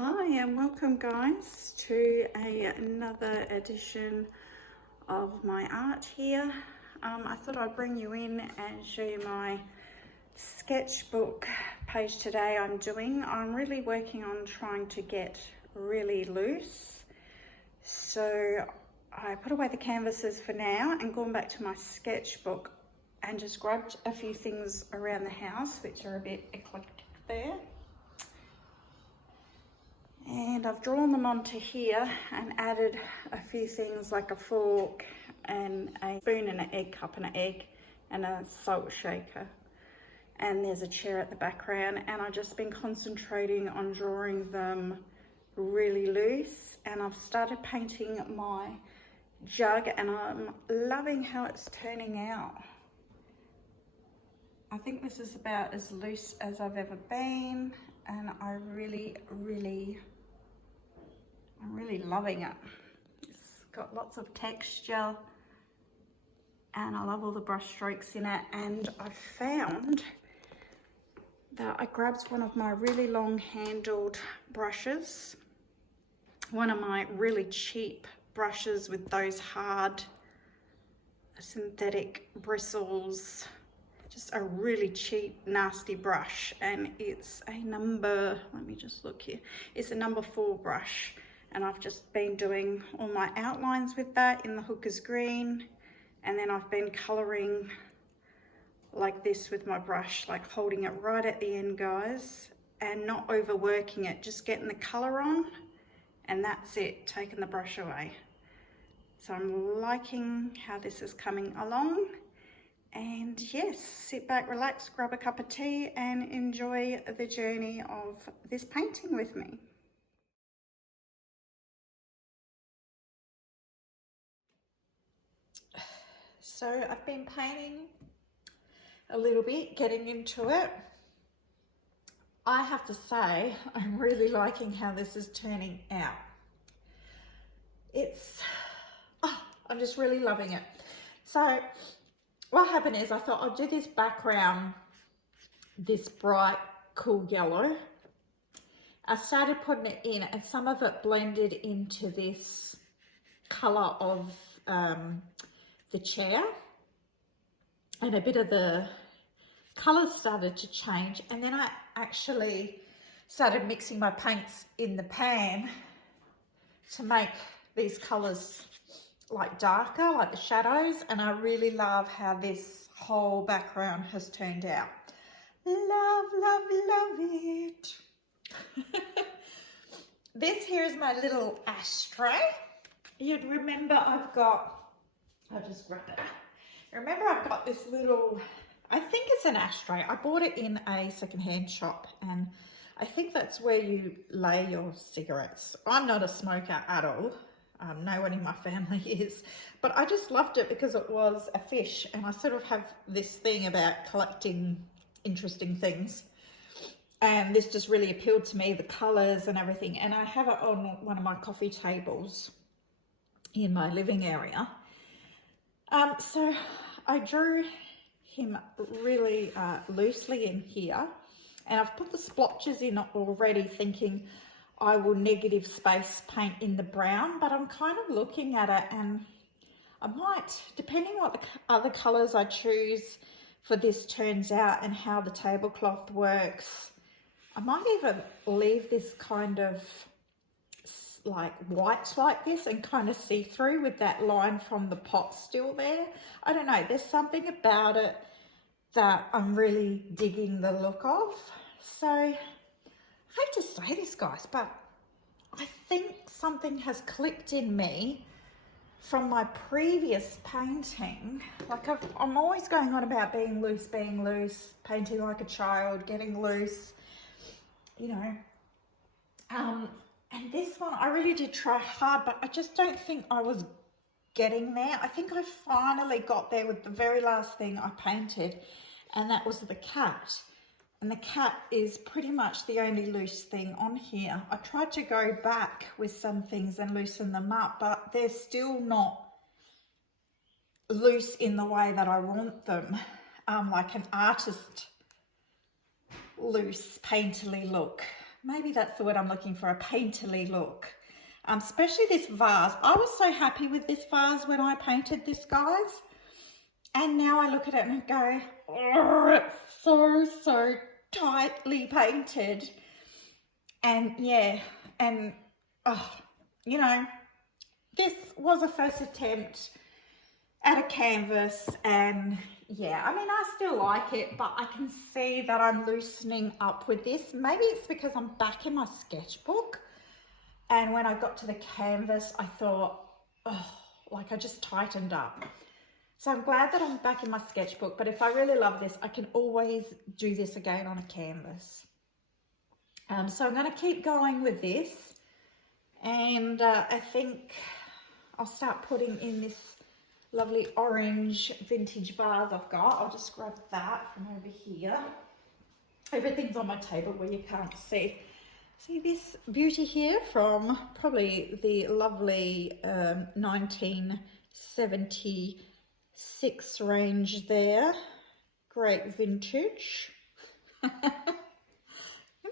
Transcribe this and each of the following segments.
Hi and welcome guys to another edition of my art here. I thought I'd bring you in and show you my sketchbook page today. I'm really working on trying to get really loose. So I put away the canvases for now and gone back to my sketchbook and just grabbed a few things around the house which are a bit eclectic there. And I've drawn them onto here and added a few things like a fork and a spoon and an egg cup and an egg and a salt shaker. And there's a chair at the background, and I've just been concentrating on drawing them really loose. And I've started painting my jug and I'm loving how it's turning out. I think this is about as loose as I've ever been, and I'm really loving it. It's got lots of texture and I love all the brush strokes in it. And I found that I grabbed one of my really long handled brushes, one of my really cheap brushes with those hard synthetic bristles, just a really cheap nasty brush, and it's a number, let me just look here, it's a number 4 brush. And I've just been doing all my outlines with that in the Hooker's green, and then I've been colouring like this with my brush, like holding it right at the end, guys, and not overworking it, just getting the colour on, and that's it, taking the brush away. So I'm liking how this is coming along. And yes, sit back, relax, grab a cup of tea and enjoy the journey of this painting with me. So I've been painting a little bit, getting into it. I have to say, I'm really liking how this is turning out. I'm just really loving it. So what happened is I thought I'd do this background, this bright, cool yellow. I started putting it in and some of it blended into this colour of the chair, and a bit of the colours started to change, and then I actually started mixing my paints in the pan to make these colours like darker, like the shadows, and I really love how this whole background has turned out. Love it. This here is my little ashtray. You'd remember I'll just grab it. Remember I've got this little, I think it's an ashtray. I bought it in a secondhand shop, and I think that's where you lay your cigarettes. I'm not a smoker at all. No one in my family is, but I just loved it because it was a fish, and I sort of have this thing about collecting interesting things, and this just really appealed to me, the colours and everything. And I have it on one of my coffee tables in my living area. So I drew him really loosely in here, and I've put the splotches in already, thinking I will negative space paint in the brown, but I'm kind of looking at it and I might, depending what the other colours I choose for this turns out and how the tablecloth works, I might even leave this kind of like white like this and kind of see through with that line from the pot still there. I don't know, there's something about it that I'm really digging the look of. So I hate to say this, guys, but I think something has clicked in me from my previous painting. Like I'm always going on about being loose, painting like a child, getting loose, you know. And this one, I really did try hard, but I just don't think I was getting there. I think I finally got there with the very last thing I painted, and that was the cat. And the cat is pretty much the only loose thing on here. I tried to go back with some things and loosen them up, but they're still not loose in the way that I want them, like an artist loose painterly look. maybe that's the word I'm looking for, a painterly look. Especially this vase. I was so happy with this vase when I painted this, guys. And now I look at it and I go, oh, it's so tightly painted. And yeah, and oh, you know, this was a first attempt at a canvas, and yeah, I mean, I still like it, but I can see that I'm loosening up with this. Maybe it's because I'm back in my sketchbook, and when I got to the canvas, I thought, oh, like I just tightened up. So I'm glad that I'm back in my sketchbook, but if I really love this, I can always do this again on a canvas. So I'm going to keep going with this, and I think I'll start putting in this lovely orange vintage vase I've got. I'll just grab that from over here. Everything's on my table where you can't see. See this beauty here from probably the lovely 1976 range there. Great vintage. Isn't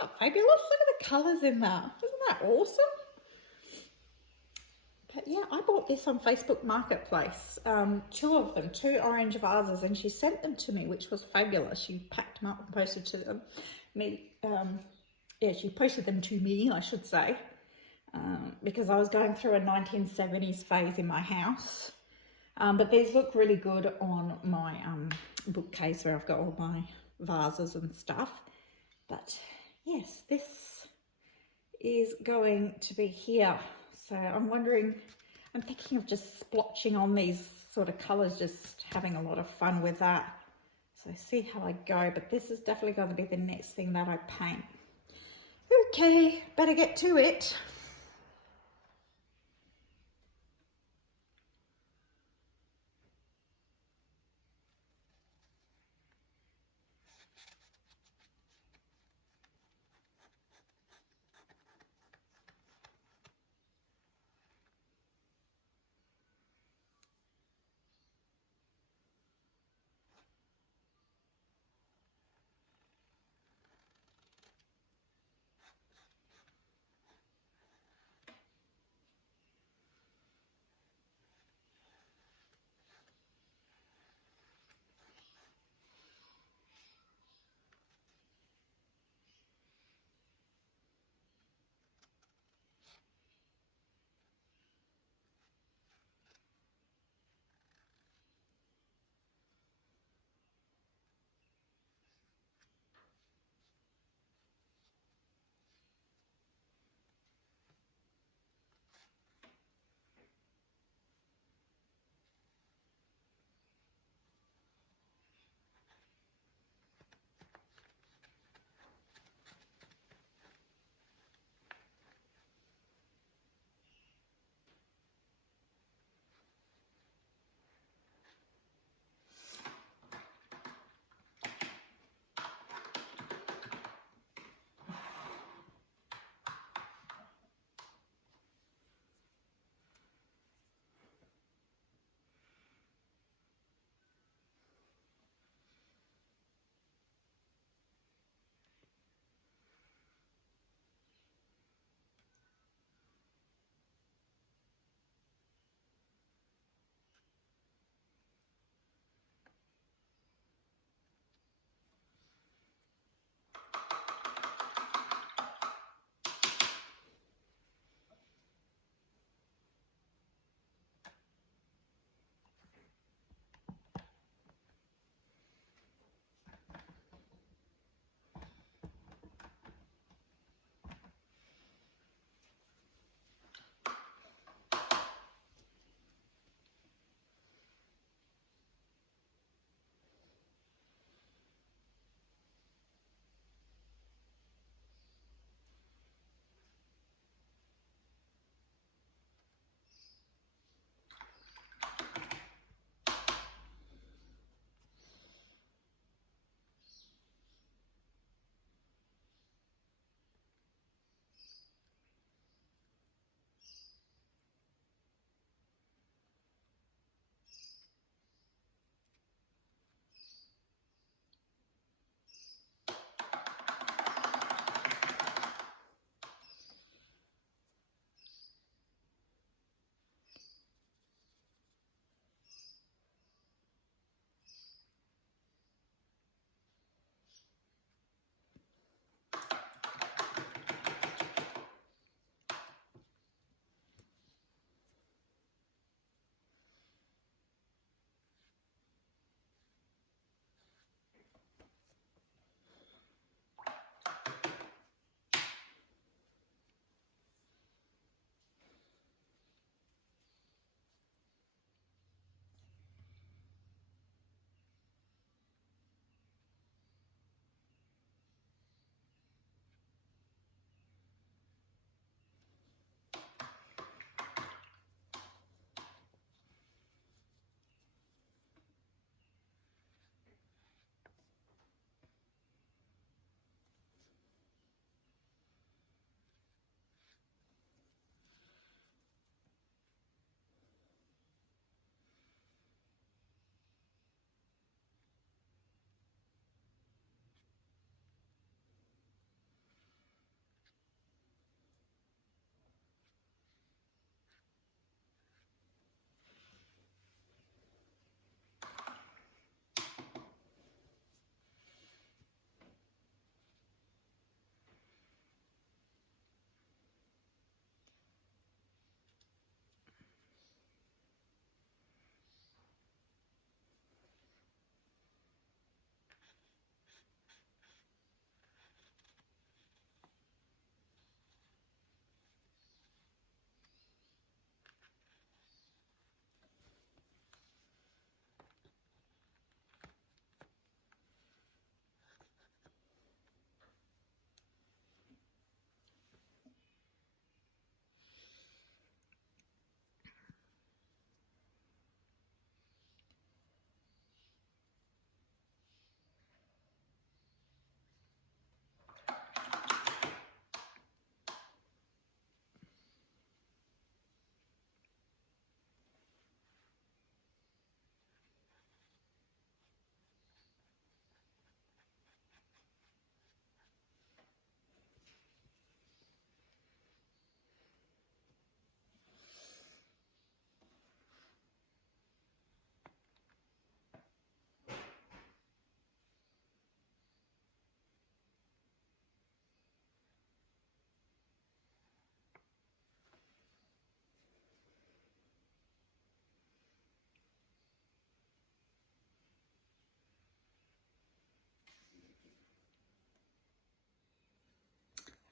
that fabulous? Look at the colours in that. Isn't that awesome? But yeah, I bought this on Facebook Marketplace, two of them, 2 orange vases, and she sent them to me, which was fabulous. She packed them up and posted to them. She posted them to me, I should say, because I was going through a 1970s phase in my house. But these look really good on my bookcase where I've got all my vases and stuff. But yes, this is going to be here. So I'm thinking of just splotching on these sort of colours, just having a lot of fun with that. So see how I go, but this is definitely going to be the next thing that I paint. Okay, better get to it.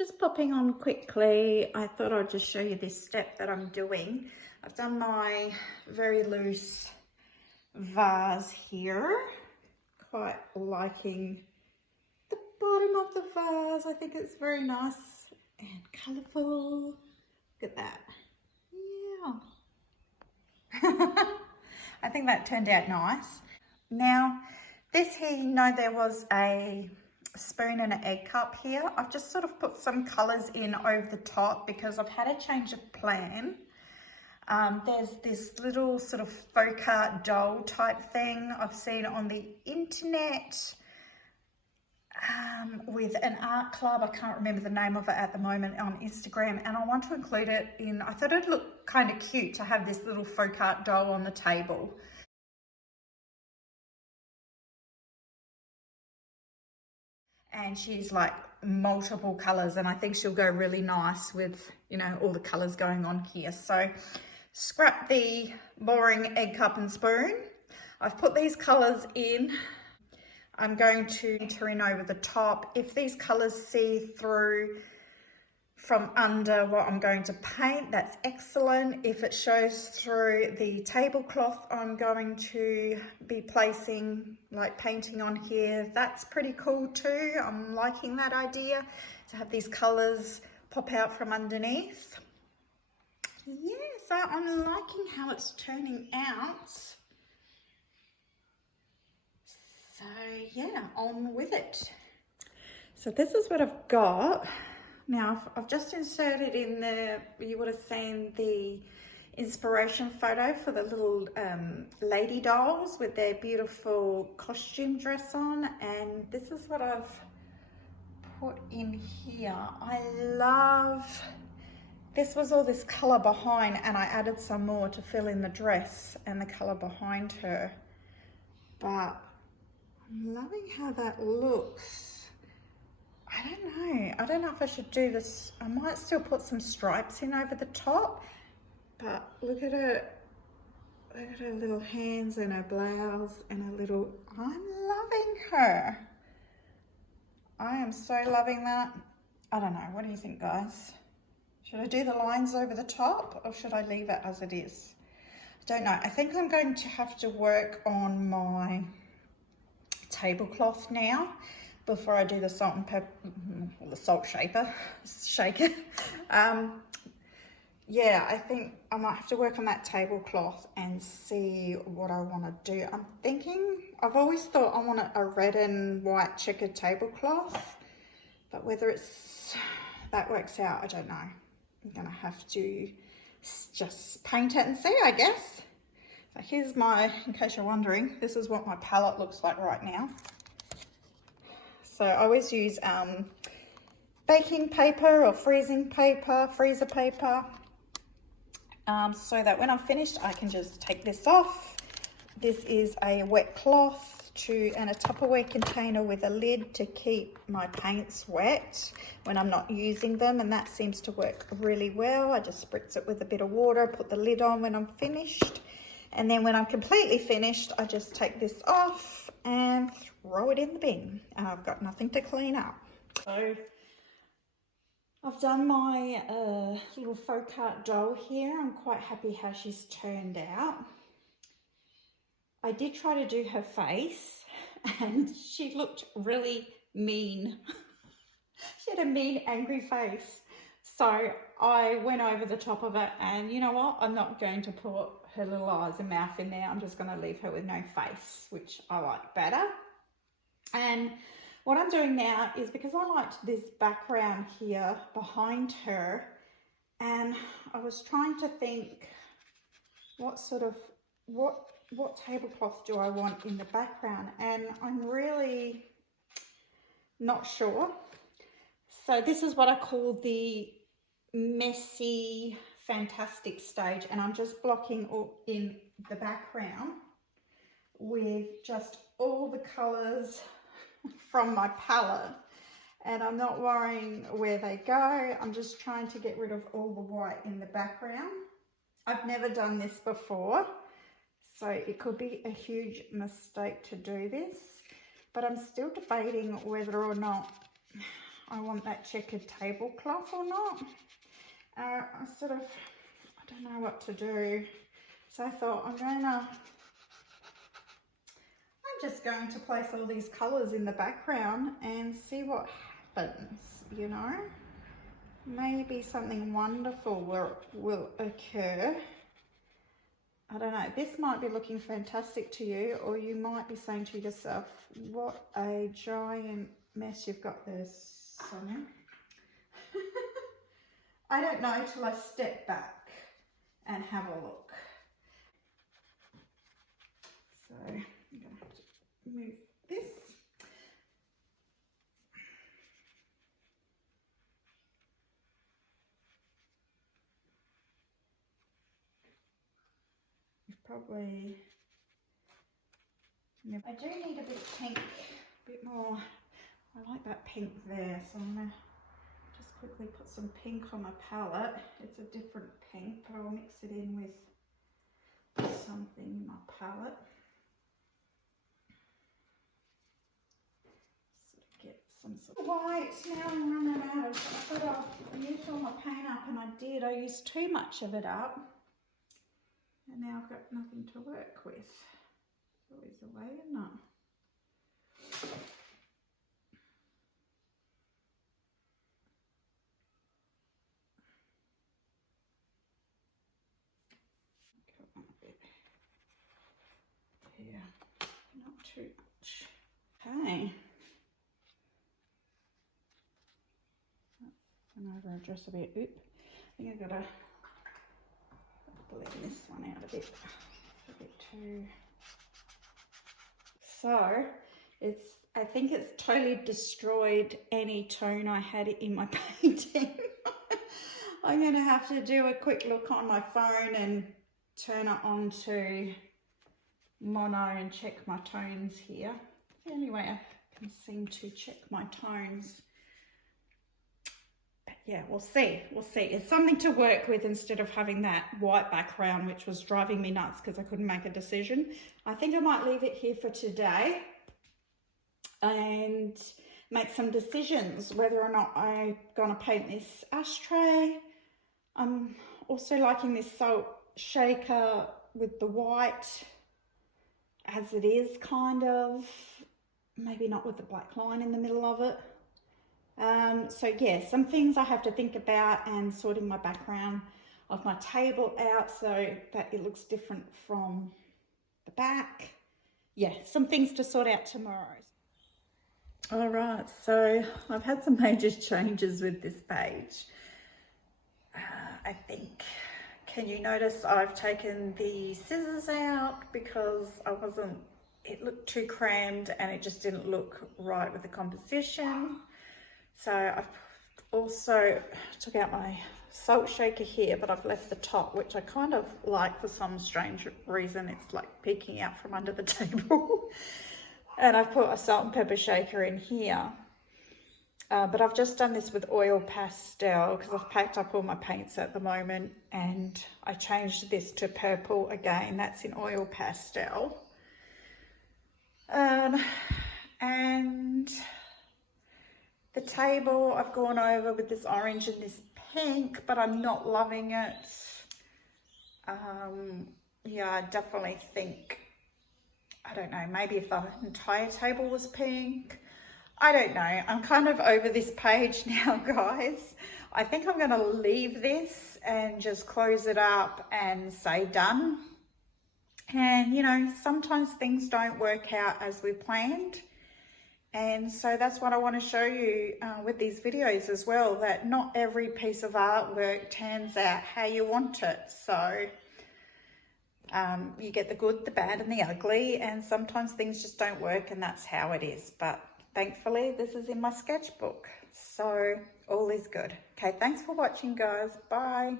just popping on quickly. I thought I'd just show you this step that I'm doing. I've done my very loose vase here. Quite liking the bottom of the vase. I think it's very nice and colourful. Look at that. Yeah. I think that turned out nice. Now, this here, you know, there was a spoon and an egg cup here. I've just sort of put some colours in over the top because I've had a change of plan. There's this little sort of folk art doll type thing I've seen on the internet with an art club. I can't remember the name of it at the moment, on Instagram, and I want to include it in. I thought it'd look kind of cute to have this little folk art doll on the table. And she's like multiple colours, and I think she'll go really nice with, you know, all the colours going on here. So scrap the boring egg cup and spoon. I've put these colours in. I'm going to enter in over the top. If these colours see through from under what I'm going to paint, that's excellent. If it shows through the tablecloth I'm going to be placing, like painting on here, that's pretty cool too. I'm liking that idea, to have these colours pop out from underneath. Yeah, so I'm liking how it's turning out. So yeah, on with it. So this is what I've got. Now, I've just inserted in the, you would have seen the inspiration photo for the little lady dolls with their beautiful costume dress on. And this is what I've put in here. I love, this was all this colour behind, and I added some more to fill in the dress and the colour behind her. But I'm loving how that looks. I don't know if I should do this. I might still put some stripes in over the top, but look at her little hands and her blouse and her little, I'm loving her. I am so loving that. I don't know, what do you think, guys? Should I do the lines over the top, or should I leave it as it is? I don't know. I think I'm going to have to work on my tablecloth now before I do the salt and pepper, the salt shaker. Yeah, I think I might have to work on that tablecloth and see what I want to do. I'm thinking, I've always thought I want a red and white checkered tablecloth, but whether that works out, I don't know. I'm gonna have to just paint it and see, I guess. So here's my, in case you're wondering, this is what my palette looks like right now. So I always use baking paper or freezer paper, so that when I'm finished, I can just take this off. This is a wet cloth and a Tupperware container with a lid to keep my paints wet when I'm not using them, and that seems to work really well. I just spritz it with a bit of water, put the lid on when I'm finished, and then when I'm completely finished, I just take this off and throw it in the bin, and I've got nothing to clean up. So I've done my little folk art doll here. I'm quite happy how she's turned out. I did try to do her face, and she looked really mean. She had a mean, angry face. So I went over the top of it, and you know what? I'm not going to put her little eyes and mouth in there. I'm just going to leave her with no face, which I like better. And what I'm doing now is, because I liked this background here behind her, and I was trying to think what tablecloth do I want in the background, and I'm really not sure. So this is what I call the messy fantastic stage, and I'm just blocking in the background with just all the colours from my palette, and I'm not worrying where they go. I'm just trying to get rid of all the white in the background. I've never done this before, so it could be a huge mistake to do this, but I'm still debating whether or not I want that checkered tablecloth or not. I don't know what to do. So I thought I'm just going to place all these colours in the background and see what happens, you know. Maybe something wonderful will occur. I don't know, this might be looking fantastic to you, or you might be saying to yourself, what a giant mess you've got there, Sonia. I don't know till I step back and have a look. So I'm going to have to move this. Probably, I do need a bit of pink, a bit more. I like that pink there, so I'm gonna just quickly put some pink on my palette. It's a different pink, but I'll mix it in with something in my palette. Sort of get some sort of white. Now I'm running out of, I used all my paint up, and I used too much of it up. And now I've got nothing to work with. It's always the way, isn't it? Cut that a bit here, not too much. Okay. And over just a bit. Oop. I think I've got to blend this one out a bit too. So I think it's totally destroyed any tone I had in my painting. I'm going to have to do a quick look on my phone and turn it on to mono and check my tones here. It's the only way I can seem to check my tones. Yeah, we'll see. It's something to work with instead of having that white background, which was driving me nuts because I couldn't make a decision. I think I might leave it here for today and make some decisions whether or not I'm going to paint this ashtray. I'm also liking this salt shaker with the white as it is, kind of. Maybe not with the black line in the middle of it. So yeah, some things I have to think about, and sorting my background of my table out so that it looks different from the back. Yeah, some things to sort out tomorrow. All right, so I've had some major changes with this page. I think, can you notice I've taken the scissors out because it looked too crammed and it just didn't look right with the composition. So I've also took out my salt shaker here, but I've left the top, which I kind of like for some strange reason. It's like peeking out from under the table. And I've put a salt and pepper shaker in here. But I've just done this with oil pastel because I've packed up all my paints at the moment, and I changed this to purple again. That's in oil pastel. And the table I've gone over with this orange and this pink, but I'm not loving it. Yeah, I definitely think, I don't know, maybe if the entire table was pink. I don't know. I'm kind of over this page now, guys. I think I'm going to leave this and just close it up and say done. And, you know, sometimes things don't work out as we planned. And so that's what I want to show you with these videos as well, that not every piece of artwork turns out how you want it. So you get the good, the bad and the ugly, and sometimes things just don't work, and that's how it is. But thankfully this is in my sketchbook, so all is good. Okay, thanks for watching, guys. Bye.